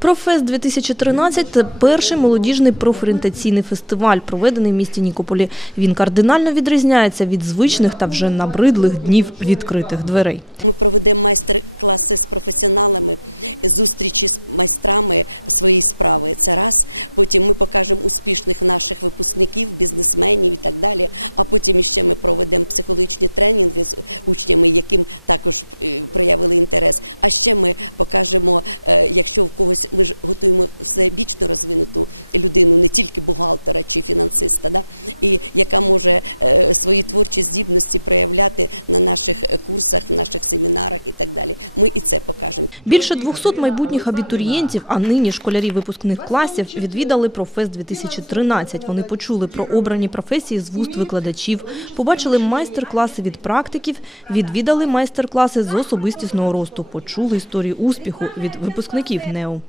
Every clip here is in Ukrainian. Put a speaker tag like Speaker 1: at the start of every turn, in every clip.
Speaker 1: Профест 2013 – це перший молодіжний профорієнтаційний фестиваль, проведений в місті Нікополі. Він кардинально відрізняється від звичних та вже набридлих днів відкритих дверей. Більше 200 майбутніх абітурієнтів, а нині школярі випускних класів, відвідали Профест 2013. Вони почули про обрані професії з вуст викладачів, побачили майстер-класи від практиків, відвідали майстер-класи з особистісного росту, почули історії успіху від випускників НЕУ.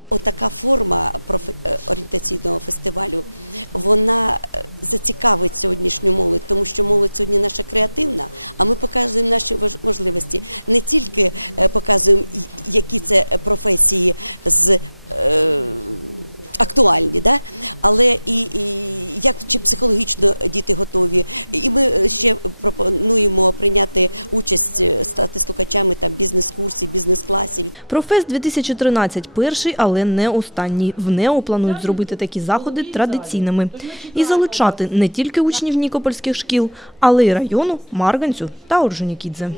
Speaker 1: Профест 2013 – перший, але не останній. В НЕО планують зробити такі заходи традиційними і залучати не тільки учнів нікопольських шкіл, але й району, Марганцю та Орджонікідзе.